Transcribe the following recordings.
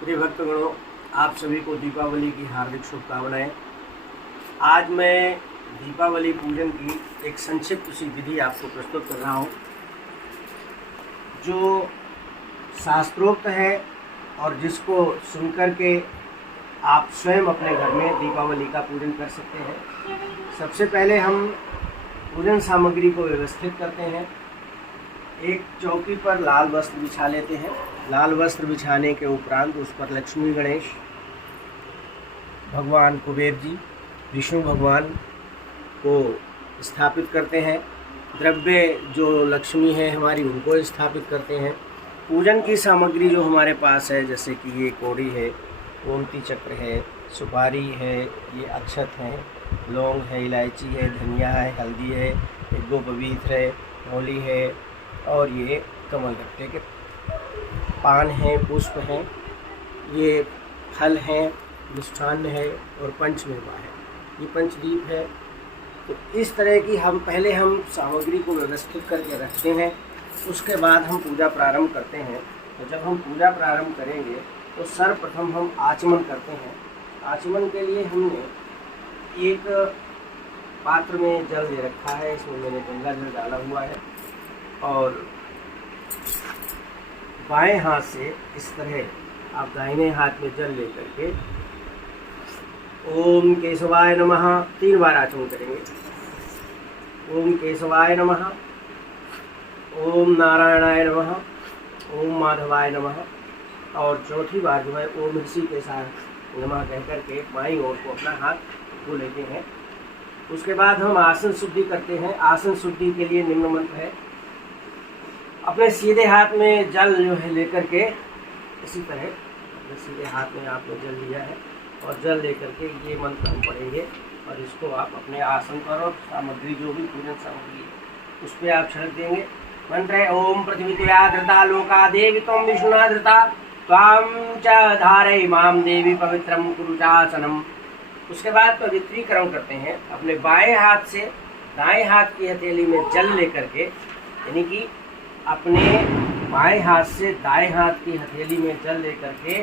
प्रिय भक्तगणों, आप सभी को दीपावली की हार्दिक शुभकामनाएं। आज मैं दीपावली पूजन की एक संक्षिप्त सी विधि आपको प्रस्तुत कर रहा हूं, जो शास्त्रोक्त है और जिसको सुनकर के आप स्वयं अपने घर में दीपावली का पूजन कर सकते हैं। सबसे पहले हम पूजन सामग्री को व्यवस्थित करते हैं। एक चौकी पर लाल वस्त्र बिछा लेते हैं। लाल वस्त्र बिछाने के उपरांत उस पर लक्ष्मी गणेश भगवान, कुबेर जी, विष्णु भगवान को स्थापित करते हैं। द्रव्य जो लक्ष्मी है हमारी, उनको स्थापित करते हैं। पूजन की सामग्री जो हमारे पास है, जैसे कि ये कौड़ी है, गोमती चक्र है, सुपारी है, ये अक्षत है, लौंग है, इलायची है, धनिया है, हल्दी है, एक दो पवित्र है, होली है, और ये कमल गट्टे के पान हैं, पुष्प हैं, ये फल हैं, मिष्ठान्न है और पंचमेवा है, ये पंचदीप है। तो इस तरह की हम सामग्री को व्यवस्थित करके रखते हैं। उसके बाद हम पूजा प्रारंभ करते हैं। तो जब हम पूजा प्रारंभ करेंगे तो सर्वप्रथम हम आचमन करते हैं। आचमन के लिए हमने एक पात्र में जल ले रखा है, इसमें मैंने गंगा जल डाला हुआ है, और बाएं हाथ से इस तरह आप दाहिने हाथ में जल लेकर के ओम केशवाय नमः 3 बार आचमन करेंगे। ओम केशवाय नमः, ओम नारायणाय नमः, ओम माधवाय नमः, और चौथी बार जो है ओम ऋषि के साथ नमः कह करके बाईं ओर को अपना हाथ धो लेते हैं। उसके बाद हम आसन शुद्धि करते हैं। आसन शुद्धि के लिए निम्न मंत्र है। अपने सीधे हाथ में जल जो है लेकर के, इसी तरह अपने सीधे हाथ में आपने जल लिया है और जल लेकर के ये मंत्र हम पढ़ेंगे, और इसको आप अपने आसन पर और सामग्री जो भी पूजन सामग्री है उस पर आप छिड़क देंगे। मंत्र है ओम पृथ्वीतया धृता लोका देवी त्वं विष्णुना धृता त्वां च धारय माम देवी पवित्रम कुरु चासनम। उसके बाद पवित्रीकरण करते हैं। अपने बाएं हाथ से दाएं हाथ की हथेली में जल लेकर के, यानी कि अपने बाएं हाथ से दाएं हाथ की हथेली में जल लेकर के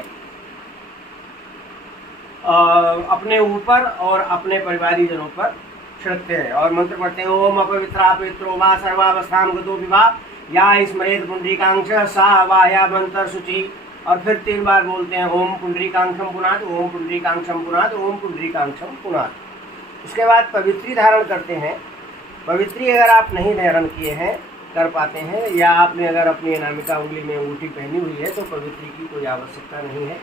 अपने ऊपर और अपने परिवारीजनों पर छिड़कते हैं और मंत्र पढ़ते हैं। ओम अपवित्रा पवित्रो वा सर्वावस्थां गतो विवा या स्मरेत पुंडरीकांक्ष सा वा या मंत्र शुचि, और फिर 3 बार बोलते हैं ओम पुंडरीकांक्षम पुनात, ओम पुंडरीकांक्षम पुनात, ओम पुंडरीकांक्षम पुनात। उसके बाद पवित्री धारण करते हैं। पवित्री अगर आप नहीं धारण किए हैं, कर पाते हैं, या आपने अगर अपनी अनामिका उंगली में अंगूठी पहनी हुई है, तो पवित्री की कोई आवश्यकता नहीं है।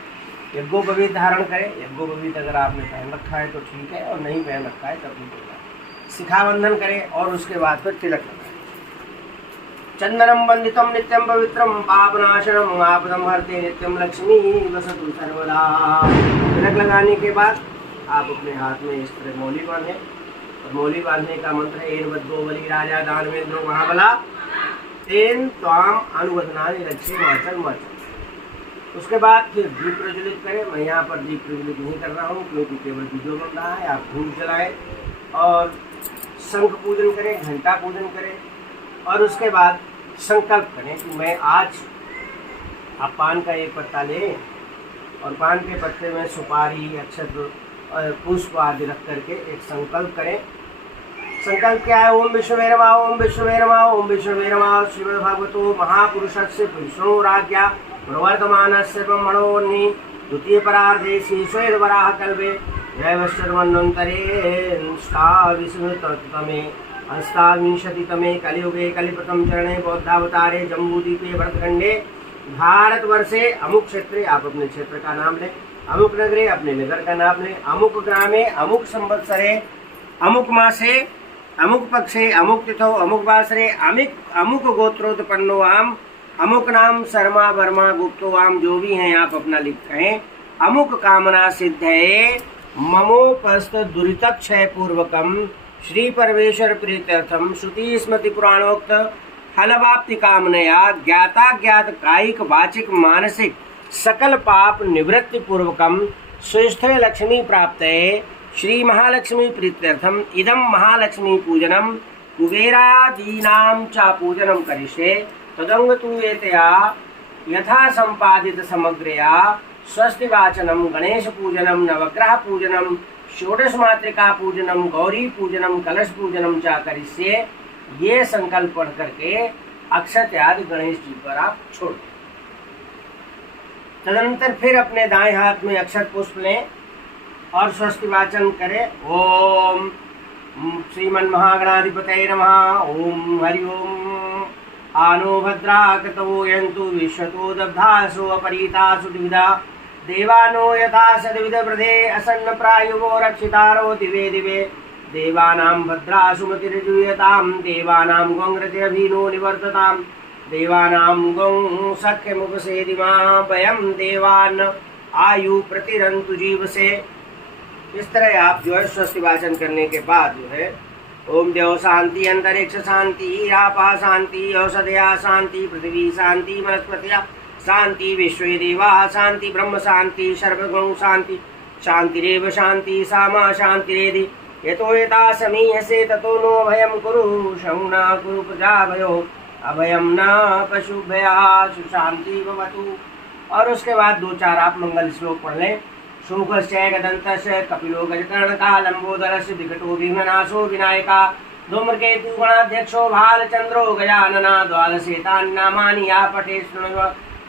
यज्ञोपवीत धारण करें। यज्ञोपवीत अगर आपने पहन रखा है तो ठीक है, और नहीं पहन रखा है तब भी कोई बात। शिखाबंधन करें और उसके बाद फिर तिलक लगाएं। चंदनम बंधितम नित्यम पवित्रम पापनाशनम आपदम हरते नित्यम लक्ष्मी वसतु सर्वदा। तिलक लगाने के बाद आप अपने हाथ में इस तरह मौली बांधें, और मौली बांधने का मंत्र है एर्वद्गो बलि राजा दानवेंद्रो महाबला तेन त्वाम अनुवदनानि लक्ष्मी माचल माचल। उसके बाद फिर दीप प्रज्वलित करें। मैं यहाँ पर दीप प्रज्वलित नहीं कर रहा हूँ क्योंकि केवल वीडियो बन रहा है। आप धूप जलाएं और शंख पूजन करें, घंटा पूजन करें, और उसके बाद संकल्प करें कि मैं आज, आप पान का एक पत्ता लें और पान के पत्ते में सुपारी, अक्षत और पुष्प आदि रख करके एक संकल्प करें। संकल्प क्या है? ओम विष्णुवे नमः, ओम विष्णुवे नमः, ओम विष्णुवे नमः। श्रीमद्भागवतो महापुरुषस्य विष्णुराज्ञा प्रवर्तमानस्य ब्रह्मणोऽन्नि द्वितीय परार्धे श्रीश्वेतवराह कल्पे जैवश्चर्मन्वन्तरे विष्णुतमे अष्टाविंशतितमे कलियुगे कलिप्रथम चरणे बौद्धावतारे जम्बूद्वीपे भरतखंडे भारतवर्षे अमुक क्षेत्रे, आप अपने क्षेत्र का नाम लें, अमुक नगरे अपने नगर का नाम लें, अमुक ग्रामे अमुक संवत्सरे अमुक मासे अमुक पक्षे अमुक तिथौ अमुक वासरे अमुक गोत्रोत्पन्नो आम अमुक नाम शर्मा वर्मा गुप्तो आम, जो भी हैं आप अपना लिखें। अमुक कामना सिद्धये ममोपस्थ दुरितक्षय पूर्वकम श्री परमेश्वर प्रीत्यर्थम श्रुति स्मृति पुराणोक्त फलवाप्ति कामनया ज्ञाता ज्ञात कायिक वाचिक मानसिक सकल पाप निवृत्ति पूर्वकम स्वस्थ लक्ष्मी प्राप्तये श्री महालक्ष्मी प्रीत्यर्थम इदम महालक्ष्मी पूजनम कुबेरादीनां च पूजनम करिष्ये तदंग तु एतया यथा संपादित समग्रया स्वस्ति वाचनम, गणेश पूजनम, नवग्रह पूजनम, षोडश मातृका पूजनम, गौरी पूजनम, कलश पूजनम चा करिष्ये, ये संकल्प पढ़ करके अक्षत आदि गणेश जी पर आप छोड़ दें। तदनंतर फिर अपने दाएं हाथ में अक्षत पुष्प लें और स्वस्ति वाचन करें। ओम श्रीमन महागणाधिपतये नमः। ओम हरि ओम। आनो भद्रा कृतवो यन्तु विश्वतो दब्धासो अपरीतासु द्विविधा देवानो यथा सद्विद वृधे असन्न प्रायुवो रक्षितारो दिवे दिवे देवानां भद्रासु मतिर्जूयतां देवानां गौरतिरभिनो निवर्ततां देवानां गौं सख्यमुपसेदिमा वयं देवान् आयु प्रतिरन्तु जीवसे। इस तरह आप जो है स्वस्ति वाचन करने के बाद जो है ओम देव शांति, अंतरिक्ष शांति, आपा शांति, औषधया शांति, पृथ्वी शांति, वनस्पतिया शांति, विश्व देवा शांति, ब्रह्म शांति, सर्वगुण शांति, शांतिरेव शांति, सामा शांतिरेधि यतो यथा समीहसे ततो नो अभयं कुरु शौना कुरु प्रजाभयो अभयं न पशुभयाशु शांति भवतु। और उसके बाद 2-4 आप मंगल श्लोक पढ़ लें। शोकस्य गदन्तस्य कपिलो गजकर्णका लंबोदरस्य विकटो विघ्ननाशो विनायका धूम्रकेतु गणाध्यक्षो भालचंद्रो गजानना द्वादशेतान्नामानि या पठे शृण्व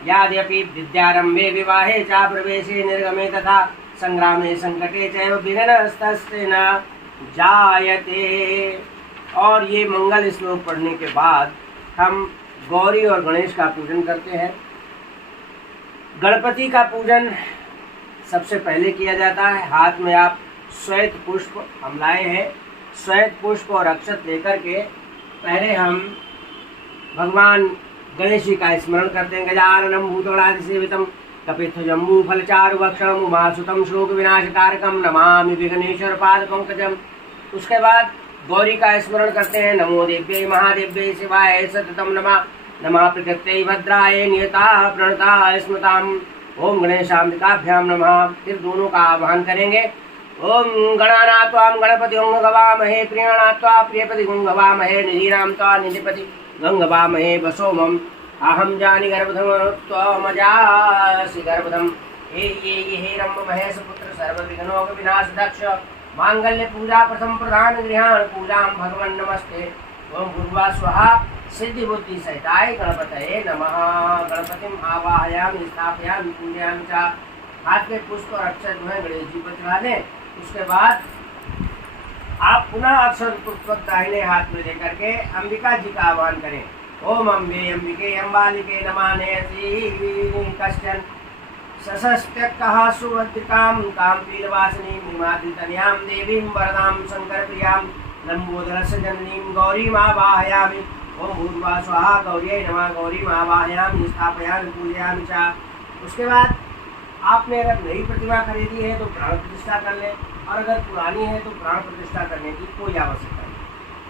याद्यपि विद्यारंभे विवाहे च प्रवेशे निर्गमे तथा संग्रामे संकटे चैव विघ्नस्तस्य न जायते। और ये मंगल श्लोक पढ़ने के बाद हम गौरी और गणेश का पूजन करते हैं। गणपति का पूजन सबसे पहले किया जाता है। हाथ में आप श्वेत पुष्प हम लाए हैं, श्वेत पुष्प और अक्षत लेकर के पहले हम भगवान गणेश जी का स्मरण करते हैं। गजाननं भूतगणाधिसेवितं कपित्थजम्बू फलचारुभक्षणम् उमासुतं शोक विनाशकारकं नमामि विघ्नेश्वर पाद पंकजम। उसके बाद गौरी का स्मरण करते हैं। नमो देव्यै महादेव्यै शिवाय सततं नमः नमः प्रकृत्यै भद्राय नियता प्रणता स्मृताम् ओम गणेशाम्बिकाभ्यां नमः। फिर दोनों का आह्वान करेंगे। ओम गणानात्वां गणपति ओं गवामहे प्रियाणात्वा प्रियपति ओं गवामहे निधीनां त्वा निधिपति गं गवामहे वसोमम् अहं जानि गर्भधम त्वमजासि गर्भधम ये हे रम्भ महेश पुत्र सर्वविघ्नोग विनाश दक्ष मांगल्य पूजा प्रथम प्रधान गृहाण पूजां भगवन् नमस्ते। ओम भूर्भुवः स्वहा सिद्धि बुद्धि सहिताय गणपतये नमः। गणपतिम आवाहयामि स्थापयामि पूजयामि च। हाथ में पुष्प और अक्षत जो है गणेश जी पर चढ़ा दें। उसके बाद आप पुनः अक्षत पुष्प दाहिने हाथ में लेकर के अंबिका जी का आह्वान करें। ओम अम्बे अंबिके अम्बालिके नमानेति कश्चन सशस्त्यकः सुभद्रिकां काम्पीलवासिनीं हिमाद्रितनयां देवीं वरदां शङ्करप्रियां लम्बोदरस्य जननीं गौरीमावाहयामि। ओम भूर्भुवः स्वहा गौर्यै नमः गौरीमावाहयामि स्थापयामि पूजयामि च। उसके बाद आपने अगर नई प्रतिमा खरीदी है तो प्राण प्रतिष्ठा कर लें, और अगर पुरानी है तो प्राण प्रतिष्ठा करने की कोई आवश्यकता नहीं।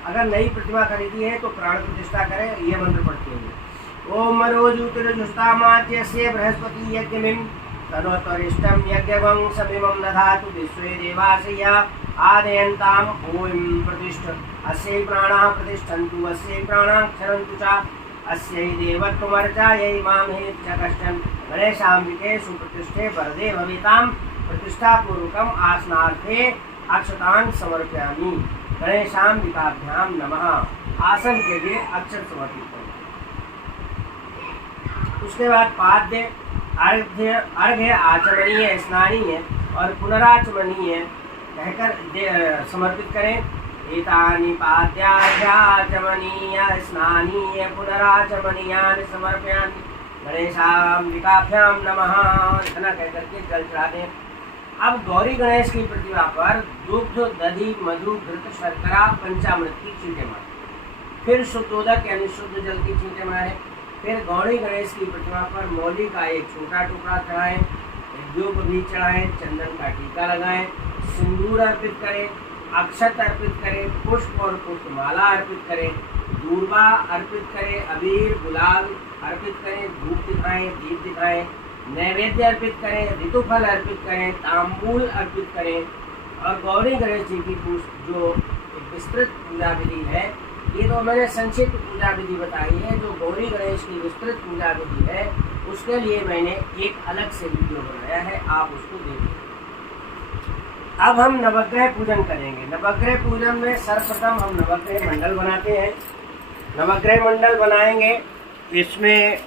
अगर नई प्रतिमा खरीदी है तो प्राण प्रतिष्ठा करें। ये मंत्र पढ़ते हुए ओम मनोजुतिर्जुष्टामात्यस्य बृहस्पति यज्ञमिं तनोत्तरिष्टं यज्ञवं समिमं दधातु विश्वे देवासया आदयन्ताम् ओम प्रतिष्ठ अस्यै प्राणाः प्रतिष्ठन्तु अस्यै प्राणाः क्षरन्तु च अस्यै देवत्वमर्चायै मामहे च कश्चन गणेशाम्बिके सुप्रतिष्ठे वरदे भवितां प्रतिष्ठापूर्वकम् आसनार्थे अक्षतान् समर्पयामि। गणेशाम्बिकाभ्यां नमः। आसन के लिए अक्षर समर्पित करें। उसके बाद पाद्य अर्घ्य आचमनीय स्नानीय और पुनराचमनीय कहकर समर्पित करें। एतानि पाद्याचमनीय स्नानीय पुनराचमनीयानि समर्पयामि गणेशाम्बिकाभ्यां नमः। इतना कहकर के जल चढ़ा दें। अब गौरी गणेश की प्रतिमा पर दुग्ध दधि मधु घृत शर्करा पंचामृत की छींटे मारें। फिर शुद्धोदक यानी शुद्ध जल की छींटे मारें। फिर गौरी गणेश की प्रतिमा पर मौली का एक छोटा टुकड़ा चढ़ाएं, द्यूप भी चढ़ाएं, चंदन का टीका लगाएं, सिंदूर अर्पित करें, अक्षत अर्पित करें, पुष्प और पुष्पमाला अर्पित करें, दूर्वा अर्पित करें, अबीर गुलाल अर्पित करें, धूप दिखाएं, दीप दिखाएं, नैवेद्य अर्पित करें, ऋतुफल अर्पित करें, तांबूल अर्पित करें। और गौरी गणेश जी की जो विस्तृत पूजा विधि है, ये तो मैंने संक्षिप्त पूजा विधि बताई है। जो गौरी गणेश की विस्तृत पूजा विधि है उसके लिए मैंने एक अलग से वीडियो बनाया है, आप उसको देखिए। अब हम नवग्रह पूजन करेंगे। नवग्रह पूजन में सर्वप्रथम हम नवग्रह मंडल बनाते हैं। नवग्रह मंडल बनाएंगे, इसमें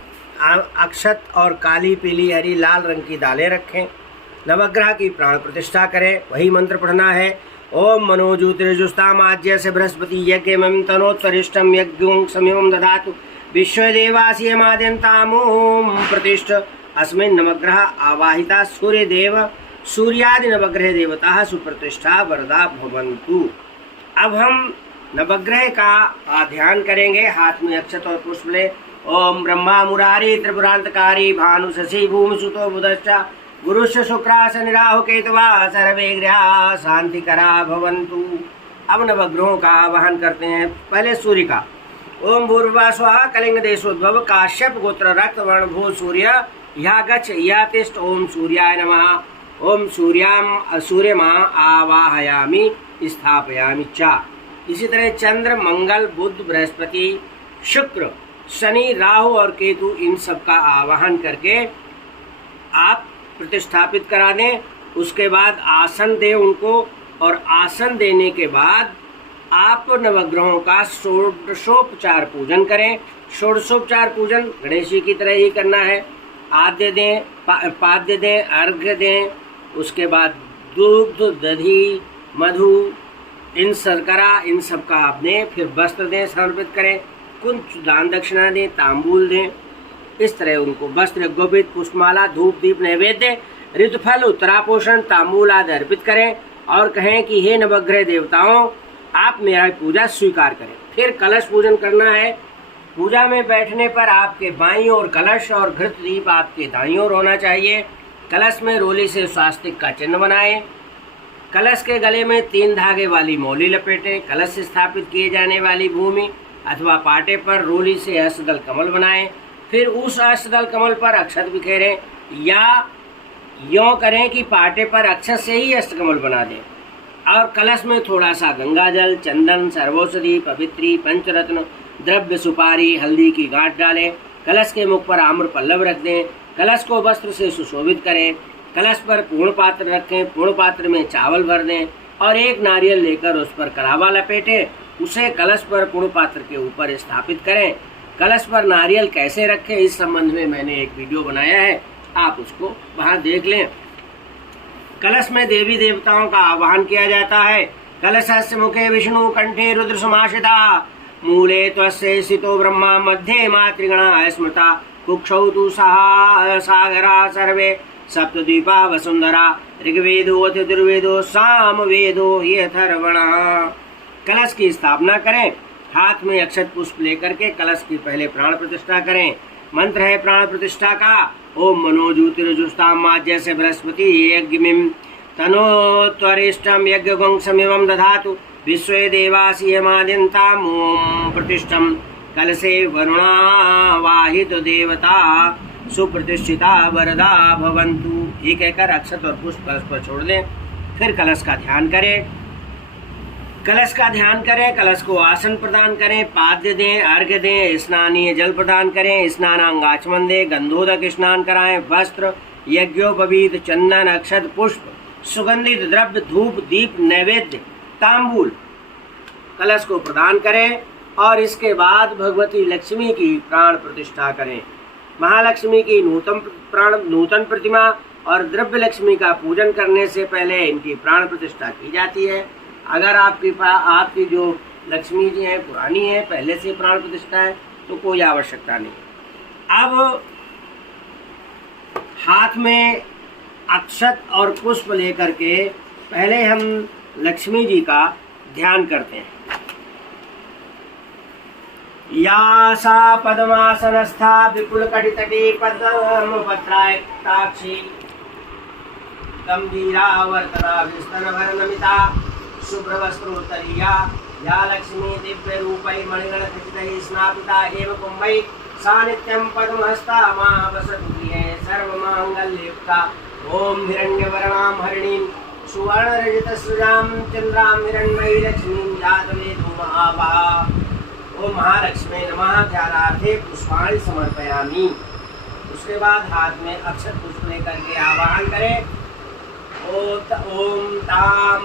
अक्षत और काली, पीली, हरी, लाल रंग की दालें रखें। नवग्रह की प्राण प्रतिष्ठा करें, वही मंत्र पढ़ना है। ओम मनोज्योतिर्जुस्ताम आज्य से बृहस्पति यज्ञ मम तनोत्तरिष्टम यज्ञं समयम ददातु विश्वदेवास्यमाद्यन्ताम ओम प्रतिष्ठ अस्मिन् नवग्रह आवाहिता सूर्यदेव सूर्यादि नवग्रह देवता सुप्रतिष्ठा वरदा भवन्तु। अब हम नवग्रह का ध्यान करेंगे। हाथ में अक्षत और पुष्प ले। ओम ब्रह्मा मुरारी त्रिपुरांतकारी भानु शशि भूमि सुतो बुधश्च गुरुश्च शुक्रा शनि राहु केतवा सर्वे ग्रहा शांतिकरा भवन्तु। अब नवग्रहों का आवाहन करते हैं। पहले सूर्य का। ओम भूर्भुवः स्वः कलिंग देशोद्भव काश्यप गोत्र रक्त वर्ण भू सूर्य या गच्छ या तिष्ठ। ओम सूर्याय नमः। ओम सूर्यमा आवाहयामि स्थापयामि च। इसी तरह चंद्र, मंगल, बुध, बृहस्पति, शुक्र, शनि, राहु और केतु, इन सब का आवाहन करके आप प्रतिष्ठापित करा दें। उसके बाद आसन दें उनको, और आसन देने के बाद आप नवग्रहों का षोडशोपचार पूजन करें। षोडशोपचार पूजन गणेश जी की तरह ही करना है। आद्य दें, पाद्य दें, अर्घ्य दें। उसके बाद दूध, दधी, मधु, इन शर्करा, इन सब का आप दें। फिर वस्त्र दें, समर्पित करें। कुछ दान दक्षिणा दें, तांबूल दें। इस तरह उनको वस्त्र, गोपित, पुष्पमाला, धूप, दीप, नैवेद्य, ऋतुफल, उत्तरापोषण, तांबूल आदि अर्पित करें और कहें कि हे नवग्रह देवताओं, आप मेरा पूजा स्वीकार करें। फिर कलश पूजन करना है। पूजा में बैठने पर आपके बाईं ओर कलश और घृत दीप आपके दाईं ओर होना चाहिए। कलश में रोली से स्वास्तिक का चिन्ह बनाएं। कलश के गले में 3 धागे वाली मौली लपेटें। कलश से स्थापित किए जाने वाली भूमि अथवा पाटे पर रोली से अष्टदल कमल बनाएं। फिर उस अष्टदल कमल पर अक्षत बिखेरें, या यों करें कि पाटे पर अक्षत से ही अष्टकमल बना दें। और कलश में थोड़ा सा गंगा जल, चंदन, सर्वौषधि, पवित्री, पंचरत्न, द्रव्य, सुपारी, हल्दी की गांठ डालें। कलश के मुख पर आम्र पल्लव रख दें। कलश को वस्त्र से सुशोभित करें। कलश पर पूर्ण पात्र रखें। पूर्ण पात्र में चावल भर दें और एक नारियल लेकर उस पर कलावा लपेटें। उसे कलश पर पूर्ण पात्र के ऊपर स्थापित करें। कलश पर नारियल कैसे रखें, इस संबंध में मैंने एक वीडियो बनाया है, आप उसको वहां देख लें। कलश में देवी देवताओं का आवाहन किया जाता है। कलशस्य मुखे विष्णु, कंठे रुद्र समाश्रिता, मूले त्वस्य स्थितो ब्रह्मा, मध्ये मातृगणा स्मृता, कुक्षौ तु सागरा सर्वे सप्तद्वीपा वसुंधरा, ऋग्वेदो अथर्ववेदो सामवेदो ये अथर्वणः। कलश की स्थापना करें। हाथ में अक्षत पुष्प लेकर के कलश की पहले प्राण प्रतिष्ठा करें। मंत्र है प्राण प्रतिष्ठा का। ओम मनोज्योतिर्जुस्ताम आज्य से बृहस्पति यज्ञमिं तनोत्तरिष्टम यज्ञं समयं दधातु विश्वदेवास्यमाद्यन्ताम ओम प्रतिष्ठम कलशे वरुणावाहित देवता सुप्रतिष्ठिता वरदा भवन्तु। ये कहकर अक्षत और पुष्प कलश पर छोड़ दें। फिर कलश का ध्यान करें। कलश का ध्यान करें। कलश को आसन प्रदान करें। पाद्य दें, अर्घ्य दें, स्नानीय जल प्रदान करें। स्नानांगाचमन दें, गंधोदक स्नान कराएं। वस्त्र, यज्ञोपवीत, चंदन, अक्षत, पुष्प, सुगंधित द्रव्य, धूप, दीप, नैवेद्य, तांबूल कलश को प्रदान करें। और इसके बाद भगवती लक्ष्मी की प्राण प्रतिष्ठा करें। महालक्ष्मी की नूतन प्रतिमा और द्रव्य लक्ष्मी का पूजन करने से पहले इनकी प्राण प्रतिष्ठा की जाती है। अगर आपकी जो लक्ष्मी जी है पुरानी है, पहले से प्राण प्रतिष्ठा है, तो कोई आवश्यकता नहीं। अब हाथ में अक्षत और पुष्प लेकर के पहले हम लक्ष्मी जी का ध्यान करते हैं। या सा पद्मासनस्था विपुल कटितटी पद्मपत्राक्षी गंभीरावर्तना विस्तनभरनमिता शुभ्रवस्त्रोत्तरीया या लक्ष्मी दिव्यरूपै मणिगणखचितैः स्नापिता एव कुम्भैः सा नित्यं पद्महस्ता मा वसतु गृहे सर्वमाङ्गल्ययुक्ता। ॐ हिरण्यवर्णां हरिणीं सुवर्णरजतसृजां चन्द्रां हिरण्मयी लक्ष्मीं जातवेदो महाभागा। ओम महालक्ष्मी नमः। ध्यानार्थे पुष्पाणि समर्पयामि। उसके बाद हाथ में अक्षत पुष्प लेकर के आवाहन करें। ओम ताम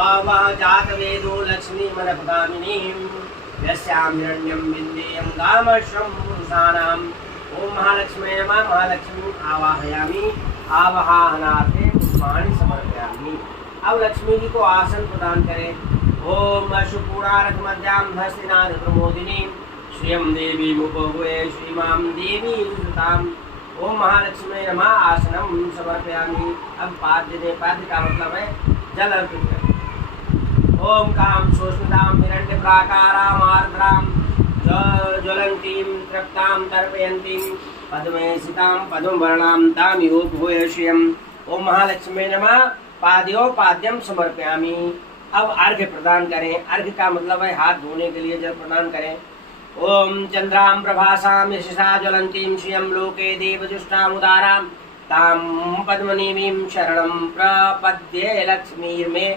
अवजात वेदो लक्ष्मी मनपगामिनीं यस्यां हिरण्यं विन्देयं गामश्रं पुरुषाणाम्। ओम महालक्ष्मी नमः। महालक्ष्मी आवाहयामि। आवाहनार्थे पुष्पाणि समर्पयामि। अब लक्ष्मी जी को आसन प्रदान करें। ओम अशुपूर्णारथ मध्यां हस्तिनाथ प्रमोदिनीं श्रियं देवी मुपहुए श्रीमां देवी सुताम्। ओम महालक्ष्मी नमः। आसनम समर्पयामि। अब पाद्य दे। पाद्य का मतलब है जल अर्पित करें। ओम काम शोष्णताम हिरण्य प्राकाराम आर्द्राम ज्वलंतीं तृप्तां तर्पयन्तीं पद्मेसितां पद्मवर्णां तामिहोपभूय श्रियम्। ओम महालक्ष्मी नमः। पाद्यो पाद्यम समर्पयामि। अब अर्घ्य प्रदान करें। अर्घ्य का मतलब है हाथ धोने के लिए जल प्रदान करें। ओम चंद्रां प्रभासां यशसा ज्वलंतीं श्रियं लोके देवजुष्टामुदारां तां पद्मनीमीं शरणं प्रपद्ये लक्ष्मीर्मे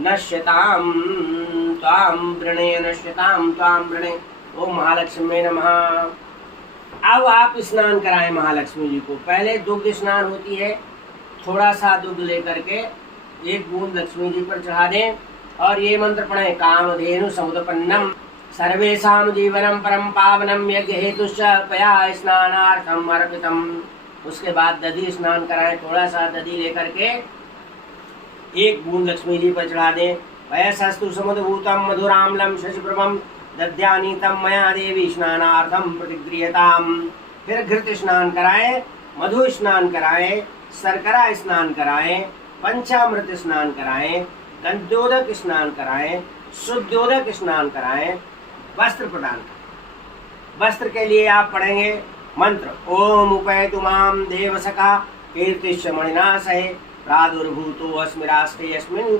नश्यतां त्वां वृणे नश्यतां त्वां वृणे। ओम महालक्ष्मी नमः। अब आप स्नान कराएं महालक्ष्मी जी को। पहले दुग्ध स्नान होती है। थोड़ा सा दुग्ध लेकर के एक बूंद लक्ष्मी जी पर चढ़ा दें और ये मंत्र पढ़ें। कामधेनु समुदपन्नम सर्वेषां जीवनं परम पावनम यज्ञ हेतुश्च पया स्नानार्थम अर्पितम। उसके बाद दधी स्नान कराएं। थोड़ा सा दधी लेकर के एक बूंद लक्ष्मी जी पर चढ़ा दें। वयसस्तु समुद्भूतम मधुराम्लम शशिप्रभम दध्यानीतम मया देवी स्नानार्थम प्रतिगृह्यताम। फिर घृत स्नान कराएं, मधु स्नान कराएं, शर्करा स्नान कराएं, पंचामृत स्नान कराएं, गंधोदक स्नान कराएं, शुद्धोदक स्नान कराएं, वस्त्र प्रदान करें। वस्त्र के लिए आप पढ़ेंगे मंत्र। ओम उपैतु मां देवसखा कीर्तिश्च मणिना सहे प्रादुर्भूतो अस्मि राष्ट्रे यस्मिन्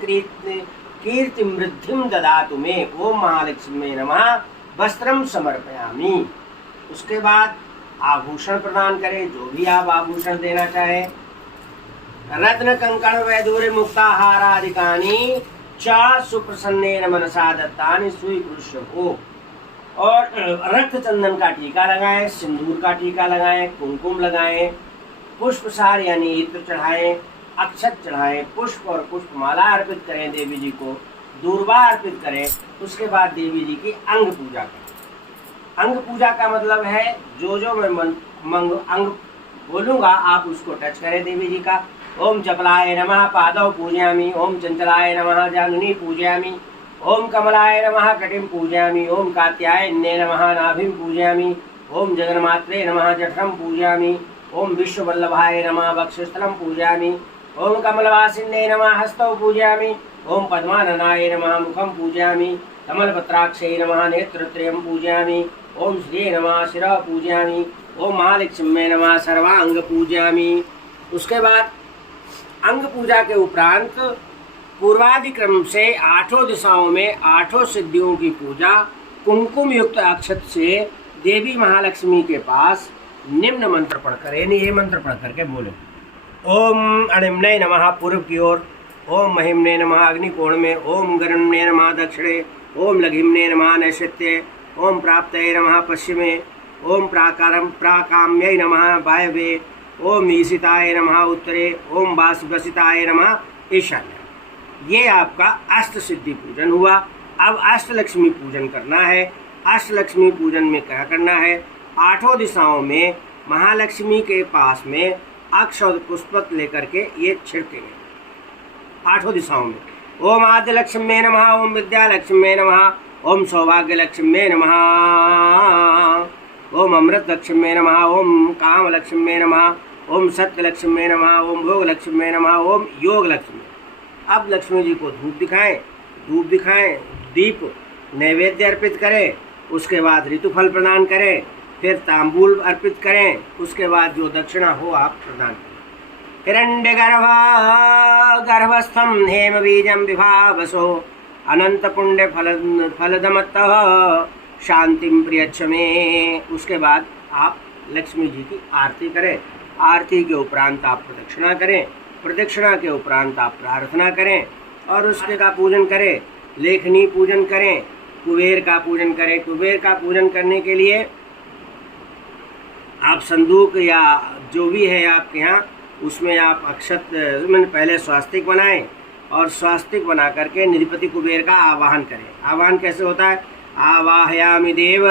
कीर्ति वृद्धिं ददातु मे। ओम महालक्ष्मी नमः। वस्त्रम समर्पयामि। उसके बाद आभूषण प्रदान करें, जो भी आप आभूषण देना चाहें। रत्न कंकण वैदूर्य मुक्ताहारादिकानि च सुप्रसन्नेन मनसा दत्तानि स्वीकुरुष्य हो। और रक्त चंदन का टीका लगाएं, सिंदूर का टीका लगाएं, कुमकुम लगाएं, पुष्पसार यानी इत्र चढ़ाएं, अक्षत चढ़ाएं, पुष्प और पुष्पमाला अर्पित करें देवी जी को, दूर्वा अर्पित करें। उसके बाद देवी जी की अंग पूजा करें। अंग पूजा का मतलब है जो मैं अंग बोलूंगा आप उसको टच करें देवी जी का। ओम चपलाय नमः पादौ पूजयामि। ओम चंचलाय नमः जानुनी पूजयामि। ओम कमलाय नमः कटिं पूजयामि। ओम कात्यायन्ये नमः नाभिं पूजयामि। ओम जगन्मात्रे नमः जठरं पूजयामि। ओम विश्ववल्लभाय नमः वक्षस्थलं पूजयामि। ओम कमलवासिन्ये नमः हस्तौ पूजयामि। ओम पद्माननाय नमः मुखं पूजयामि। कमलपत्राक्षये नमः नेत्रत्रयं पूजयामि। ओम श्रिये नमः शिरः पूजयामि। ओम महालक्ष्मी नमः सर्वांग पूजयामि। उसके बाद अंग पूजा के उपरांत पूर्वाधिक्रम से 8 दिशाओं में 8 सिद्धियों की पूजा कुमकुम युक्त अक्षत से देवी महालक्ष्मी के पास निम्न मंत्र पढ़कर, यानी ये मंत्र पढ़ करके बोले। ओम अणिम्ने नमः पूर्व की ओर। ओम महिम्ने नमः अग्निकोण में। ओम गरुण्ये नमः दक्षिणे। ओम लघिम्ने नमः नैऋत्ये। ओम प्राप्तये नमः पश्चिमे। ओम प्राकाम्यै नमः वायव्ये। ओम ईशिताय नमः उत्तरे। ओम वसिताय नमः ईशान्य। ये आपका अष्ट सिद्धि पूजन हुआ। अब अष्टलक्ष्मी पूजन करना है। अष्टलक्ष्मी पूजन में क्या करना है? 8 दिशाओं में महालक्ष्मी के पास में अक्षत पुष्पक लेकर के ये छिड़केंगे 8 दिशाओं में। ओम आद्य लक्ष्मी नमः। ओम विद्या लक्ष्मी नमः। ओम सौभाग्य लक्ष्मी नमः। ओम अमृत लक्ष्मी नमः। ओम काम लक्ष्मी नमः। ओम सत्य लक्ष्मी नमः। ओम भोग लक्ष्मी नमः। ओम योग लक्ष्मी। अब लक्ष्मी जी को धूप दिखाएं, दीप नैवेद्य अर्पित करें। उसके बाद ऋतुफल प्रदान करें, फिर तांबूल अर्पित करें। उसके बाद जो दक्षिणा हो आप प्रदान करें। हिरण्य गर्भस्थम हेम बीजम विभावसो अनंत पुण्य फलदमत्तः शांतिम प्रियच्छ में। उसके बाद आप लक्ष्मी जी की आरती करें। आरती के उपरांत आप प्रदक्षिणा करें। प्रदक्षिणा के उपरांत आप प्रार्थना करें और उसके का पूजन करें। लेखनी पूजन करें, कुबेर का पूजन करें। कुबेर का पूजन करने के लिए आप संदूक या जो भी है आपके यहाँ उसमें आप अक्षत में पहले स्वास्तिक बनाएं और स्वास्तिक बना करके निधिपति कुबेर का आवाहन करें। आवाहन कैसे होता है? आवाहयामि देव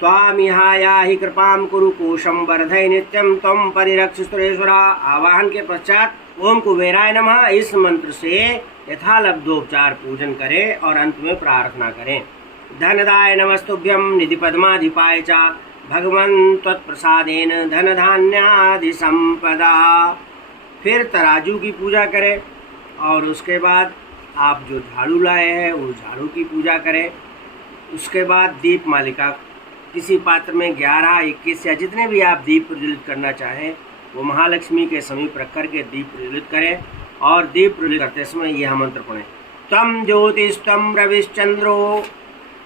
त्वामिहाया ही कृपाम कुरु कोशम वर्धय नित्यम त्वं परिरक्ष सुरेश्वरा। आवाहन के पश्चात ओम कुबेराय नमः इस मंत्र से यथालब्धोपचार पूजन करें और अंत में प्रार्थना करें। धनदाय नमस्तुभ्यं निधि पद्माधिपाय च भगवन् त्वत्प्रसादेन धन धान्यादि संपदा। फिर तराजू की पूजा करें और उसके बाद आप जो झाड़ू लाए हैं वो झाड़ू की पूजा करें। उसके बाद दीप मालिका किसी पात्र में 11, 21 या जितने भी आप दीप प्रज्वलित करना चाहें वो महालक्ष्मी के समीप रख करके दीप प्रज्वलित करें और दीप प्रज्वलित करते समय यह मंत्र पढ़ें। तम ज्योतिस्तम रविश्चंद्रो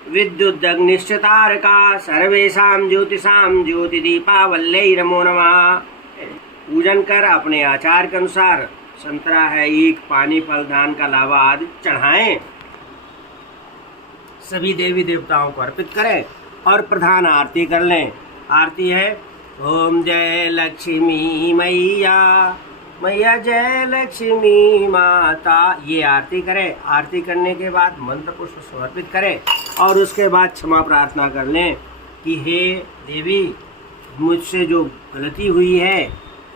विद्युदग्निश्चतारका सर्वेषां ज्योतिषां ज्योतिदीपावल्यै नमो नमः। पूजन कर अपने आचार के अनुसार संतरा है, ईख, पानी, फल, दान का लावा आदि चढ़ाएं। सभी देवी देवताओं को अर्पित करें और प्रधान आरती कर लें। आरती है ओम जय लक्ष्मी मैया, मैया जय लक्ष्मी माता। ये आरती करें। आरती करने के बाद मंत्र पुष्प समर्पित करें और उसके बाद क्षमा प्रार्थना कर लें कि हे देवी मुझसे जो गलती हुई है,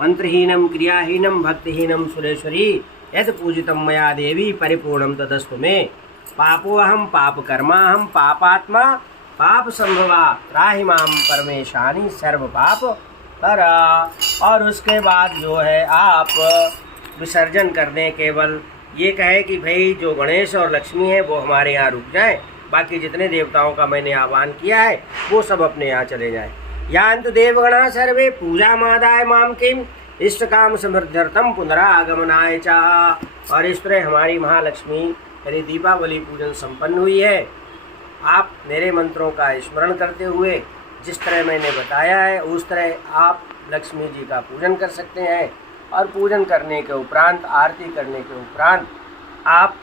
मंत्रहीनम क्रियाहीनम भक्तिहीनम सुरेश्वरी यद पूजितम मया देवी परिपूर्णम तदस्तु मे। पापोऽहं पापकर्माहं पापात्मा पाप संभवा त्राहि मां परमेशानी सर्व पाप हर। और उसके बाद जो है आप विसर्जन कर दें। केवल ये कहे कि भाई जो गणेश और लक्ष्मी है वो हमारे यहाँ रुक जाएं, बाकी जितने देवताओं का मैंने आह्वान किया है वो सब अपने यहाँ चले जाएं। यान्तु देवगणा सर्वे पूजा मादाय माम किम इष्ट काम समृद्ध्यर्थम पुनरागमनाय च। और इस तरह हमारी महालक्ष्मी यानी दीपावली पूजन संपन्न हुई है। आप मेरे मंत्रों का स्मरण करते हुए जिस तरह मैंने बताया है उस तरह आप लक्ष्मी जी का पूजन कर सकते हैं। और पूजन करने के उपरांत, आरती करने के उपरांत आप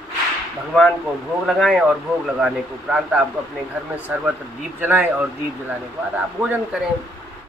भगवान को भोग लगाएं और भोग लगाने के उपरांत आप अपने घर में सर्वत्र दीप जलाएं और दीप जलाने के बाद आप भोजन करें।